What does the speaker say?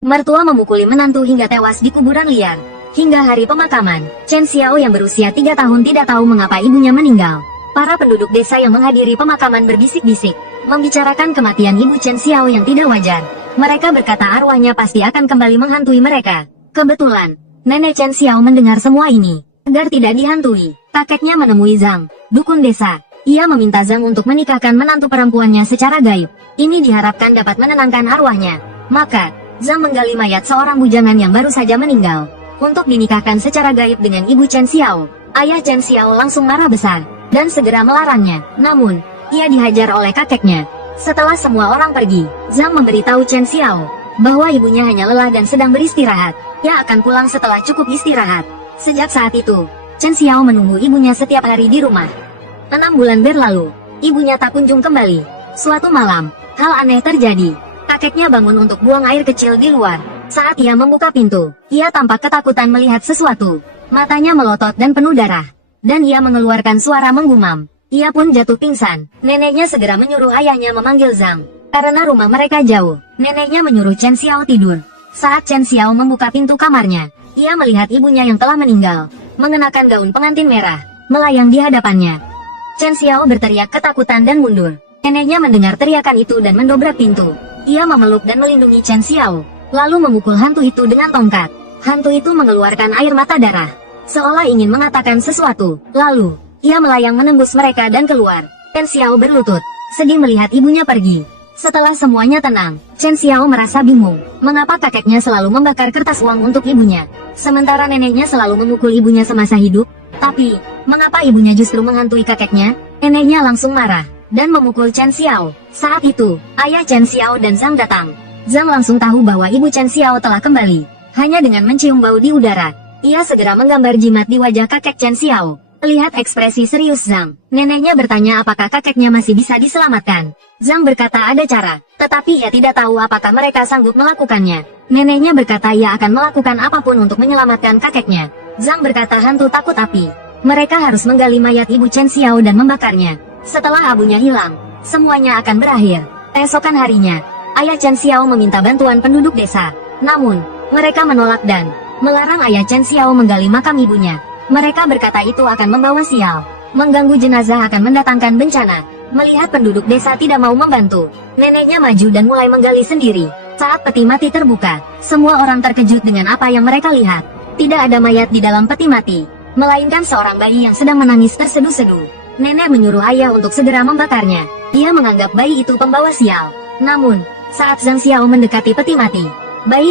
Mertua memukuli menantu hingga tewas di kuburan liar. Hingga hari pemakaman, Chen Xiao yang berusia 3 tahun tidak tahu mengapa ibunya meninggal. Para penduduk desa yang menghadiri pemakaman berbisik-bisik, membicarakan kematian ibu Chen Xiao yang tidak wajar. Mereka berkata arwahnya pasti akan kembali menghantui mereka. Kebetulan, nenek Chen Xiao mendengar semua ini. Agar tidak dihantui, kakeknya menemui Zhang, dukun desa. Ia meminta Zhang untuk menikahkan menantu perempuannya secara gaib. Ini diharapkan dapat menenangkan arwahnya. Maka, Zhang menggali mayat seorang bujangan yang baru saja meninggal untuk dinikahkan secara gaib dengan ibu Chen Xiao. Ayah Chen Xiao langsung marah besar dan segera melarangnya. Namun, ia dihajar oleh kakeknya. Setelah semua orang pergi, Zhang memberitahu Chen Xiao bahwa ibunya hanya lelah dan sedang beristirahat. Ia akan pulang setelah cukup istirahat. Sejak saat itu, Chen Xiao menunggu ibunya setiap hari di rumah. 6 bulan berlalu, ibunya tak kunjung kembali. Suatu malam, hal aneh terjadi. Kakeknya bangun untuk buang air kecil di luar. Saat ia membuka pintu, ia tampak ketakutan melihat sesuatu. Matanya melotot dan penuh darah. Dan ia mengeluarkan suara menggumam. Ia pun jatuh pingsan. Neneknya segera menyuruh ayahnya memanggil Zhang. Karena rumah mereka jauh, neneknya menyuruh Chen Xiao tidur. Saat Chen Xiao membuka pintu kamarnya, ia melihat ibunya yang telah meninggal, mengenakan gaun pengantin merah, melayang di hadapannya. Chen Xiao berteriak ketakutan dan mundur. Neneknya mendengar teriakan itu dan mendobrak pintu. Ia memeluk dan melindungi Chen Xiao, lalu memukul hantu itu dengan tongkat. Hantu itu mengeluarkan air mata darah, seolah ingin mengatakan sesuatu. Lalu, ia melayang menembus mereka dan keluar. Chen Xiao berlutut, sedih melihat ibunya pergi. Setelah semuanya tenang, Chen Xiao merasa bingung. Mengapa kakeknya selalu membakar kertas uang untuk ibunya, sementara neneknya selalu memukul ibunya semasa hidup? Tapi, mengapa ibunya justru menghantui kakeknya? Neneknya langsung marah dan memukul Chen Xiao. Saat itu, ayah Chen Xiao dan Zhang datang. Zhang langsung tahu bahwa ibu Chen Xiao telah kembali. Hanya dengan mencium bau di udara, ia segera menggambar jimat di wajah kakek Chen Xiao. Melihat ekspresi serius Zhang, neneknya bertanya apakah kakeknya masih bisa diselamatkan. Zhang berkata ada cara, tetapi ia tidak tahu apakah mereka sanggup melakukannya. Neneknya berkata ia akan melakukan apapun untuk menyelamatkan kakeknya. Zhang berkata hantu takut api. Mereka harus menggali mayat ibu Chen Xiao dan membakarnya. Setelah abunya hilang, semuanya akan berakhir. Esokan harinya, ayah Chen Xiao meminta bantuan penduduk desa. Namun, mereka menolak dan melarang ayah Chen Xiao menggali makam ibunya. Mereka berkata itu akan membawa sial. Mengganggu jenazah akan mendatangkan bencana. Melihat penduduk desa tidak mau membantu, neneknya maju dan mulai menggali sendiri. Saat peti mati terbuka, semua orang terkejut dengan apa yang mereka lihat. Tidak ada mayat di dalam peti mati, melainkan seorang bayi yang sedang menangis terseduh-seduh. Nenek menyuruh ayah untuk segera membakarnya. Ia menganggap bayi itu pembawa sial. Namun, saat Zhang Xiao mendekati peti mati, bayi